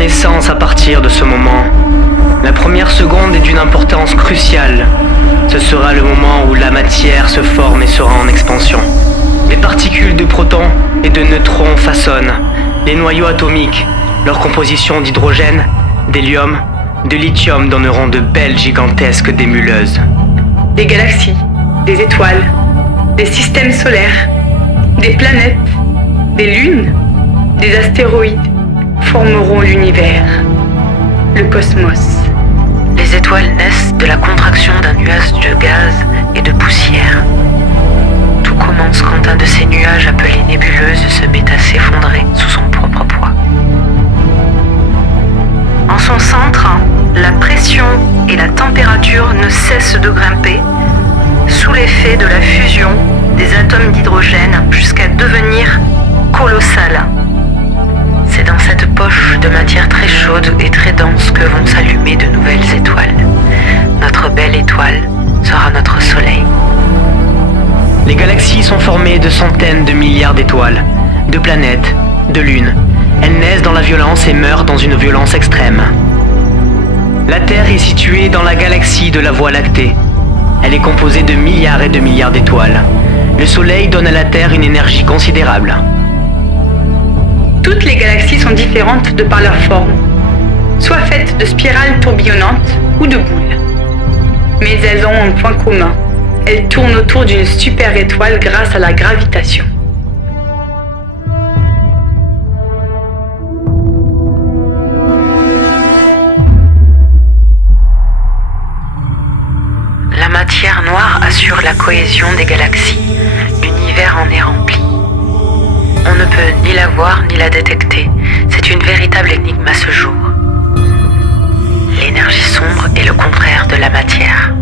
naissance à partir de ce moment. La première seconde est d'une importance cruciale. Ce sera le moment où la matière se forme et sera en expansion. Les particules de protons et de neutrons façonnent les noyaux atomiques. Leur composition d'hydrogène, d'hélium, de lithium donneront de belles gigantesques démuleuses. Des galaxies, des étoiles, des systèmes solaires, des planètes, des lunes, des astéroïdes formeront l'univers, le cosmos. Les étoiles naissent de la contraction d'un nuage de gaz et de poussière. Tout commence quand un de ces nuages appelés nébuleuses se met à s'effondrer sous son propre poids. En son centre, la pression et la température ne cessent de grimper sous l'effet de la fusion des atomes d'hydrogène jusqu'à devenir colossales. C'est dans cette poche de matière très chaude et très dense que vont s'allumer de nouvelles étoiles. Notre belle étoile sera notre soleil. Les galaxies sont formées de centaines de milliards d'étoiles, de planètes, de lunes. Elles naissent dans la violence et meurent dans une violence extrême. La Terre est située dans la galaxie de la Voie lactée. Elle est composée de milliards et de milliards d'étoiles. Le Soleil donne à la Terre une énergie considérable. Toutes les galaxies sont différentes de par leur forme, soit faites de spirales tourbillonnantes ou de boules. Mais elles ont un point commun. Elles tournent autour d'une super étoile grâce à la gravitation. La matière noire assure la cohésion des galaxies. L'univers en est rempli. On ne peut ni la voir ni la détecter. C'est une véritable énigme à ce jour. L'énergie sombre est le contraire de la matière.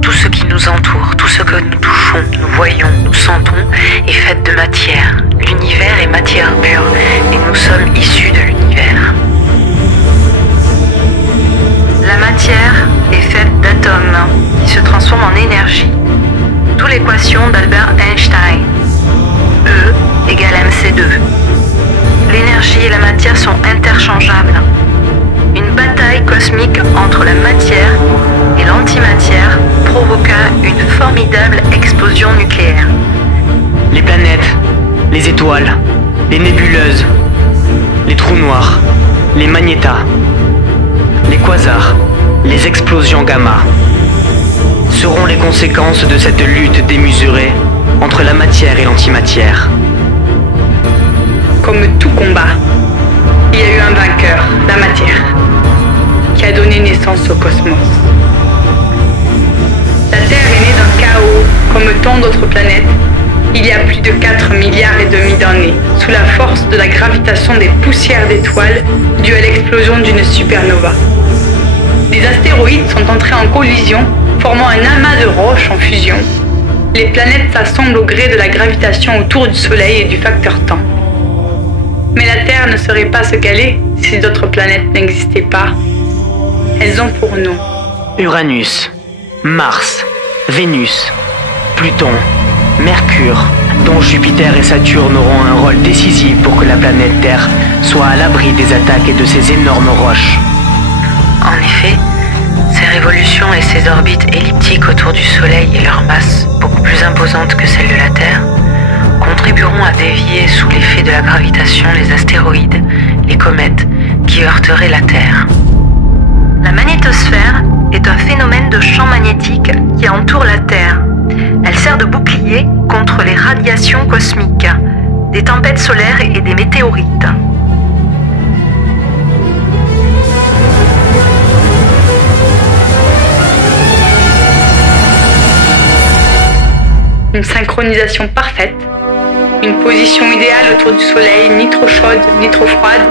Tout ce qui nous entoure, tout ce que nous touchons, nous voyons, nous sentons est fait de matière. L'univers est matière pure et nous sommes issus de l'univers. La matière est faite d'atomes qui se transforment en énergie. D'où l'équation d'Albert Einstein. E égale mc2. L'énergie et la matière sont interchangeables. Une bataille cosmique entre la matière et l'antimatière provoqua une formidable explosion nucléaire. Les planètes, les étoiles, les nébuleuses, les trous noirs, les magnétas, les quasars, les explosions gamma seront les conséquences de cette lutte démesurée entre la matière et l'antimatière. Comme tout combat, il y a eu un vainqueur, la matière, qui a donné naissance au cosmos. La Terre est née d'un chaos, comme tant d'autres planètes, il y a plus de 4 milliards et demi d'années, sous la force de la gravitation des poussières d'étoiles due à l'explosion d'une supernova. Les astéroïdes sont entrés en collision, formant un amas de roches en fusion. Les planètes s'assemblent au gré de la gravitation autour du Soleil et du facteur temps. Mais la Terre ne serait pas ce qu'elle est si d'autres planètes n'existaient pas. Elles ont pour nom Uranus, Mars, Vénus, Pluton, Mercure, dont Jupiter et Saturne auront un rôle décisif pour que la planète Terre soit à l'abri des attaques et de ces énormes roches. En effet, ces révolutions et ces orbites elliptiques autour du Soleil et leur masse, beaucoup plus imposante que celle de la Terre, contribueront à dévier sous l'effet de la gravitation les astéroïdes, les comètes, qui heurteraient la Terre. La magnétosphère est un phénomène de champ magnétique qui entoure la Terre. Elle sert de bouclier contre les radiations cosmiques, des tempêtes solaires et des météorites. Une synchronisation parfaite, une position idéale autour du Soleil, ni trop chaude ni trop froide,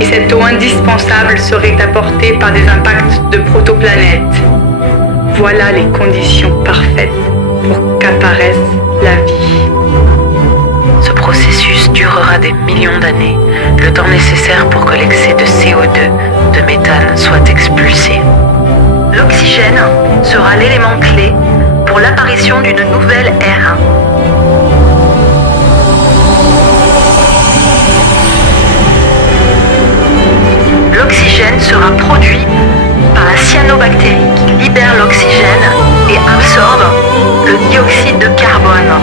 et cette eau indispensable serait apportée par des impacts de protoplanètes. Voilà les conditions parfaites pour qu'apparaisse la vie. Ce processus durera des millions d'années, le temps nécessaire pour que l'excès de CO2, de méthane, soit expulsé. L'oxygène sera l'élément clé pour l'apparition d'une nouvelle ère. oxygène sera produit par la cyanobactérie qui libère l'oxygène et absorbe le dioxyde de carbone.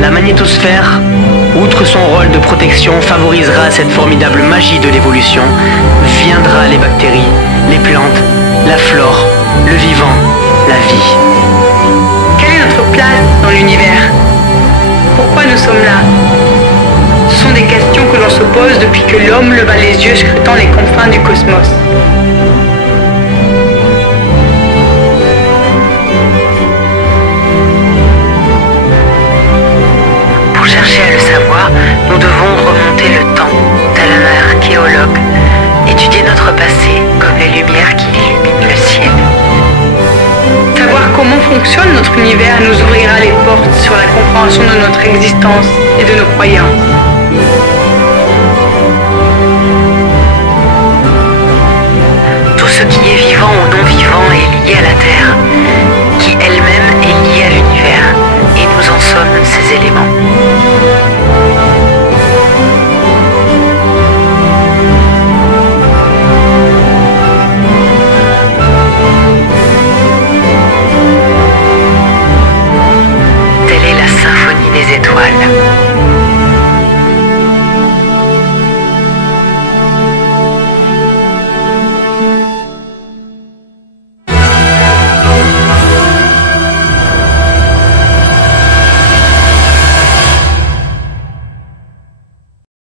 La magnétosphère, outre son rôle de protection, favorisera cette formidable magie de l'évolution. Viendra les bactéries, les plantes, la flore, le vivant, la vie. Quelle est notre place dans l'univers? Pourquoi nous sommes là? Ce sont des questions que l'on se pose depuis que l'homme leva les yeux scrutant les confins du cosmos. Pour chercher à le savoir, nous devons remonter le temps, tel un archéologue, étudier notre passé comme les lumières qui illuminent le ciel. Savoir comment fonctionne notre univers nous ouvrira les portes sur la compréhension de notre existence et de nos croyances. Tout ce qui est vivant ou non vivant est lié à la Terre.